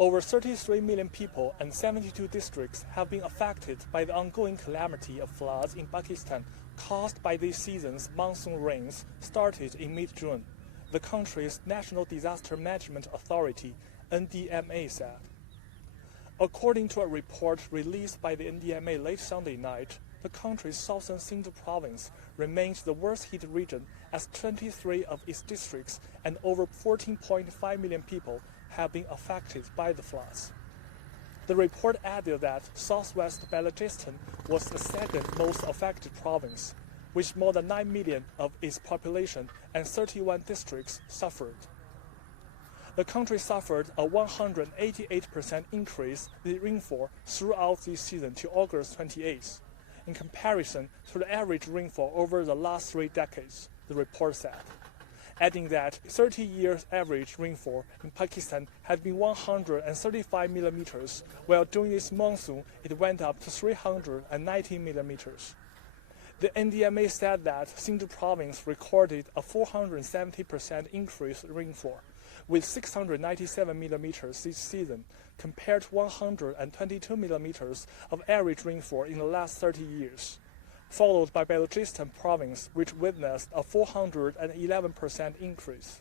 Over 33 million people and 72 districts have been affected by the ongoing calamity of floods in Pakistan caused by this season's monsoon rains started in mid-June, the country's National Disaster Management Authority, NDMA, said. According to a report released by the NDMA late Sunday night, the country's southern Sindh province remains the worst-hit region as 23 of its districts and over 14.5 million people have been affected by the floods. The report added that southwest Balochistan was the second most affected province, with more than 9 million of its population and 31 districts suffered. The country suffered a 188% increase in rainfall throughout this season to August 28th, in comparison to the average rainfall over the last 3 decades, the report said, adding that 30 years average rainfall in Pakistan had been 135 millimeters, while during this monsoon it went up to 390 millimeters. The NDMA said that Sindh province recorded a 470% increase in rainfall, with 697 millimeters this season, compared to 122 millimeters of average rainfall in the last 30 years, followed by Balochistan province, which witnessed a 411% increase.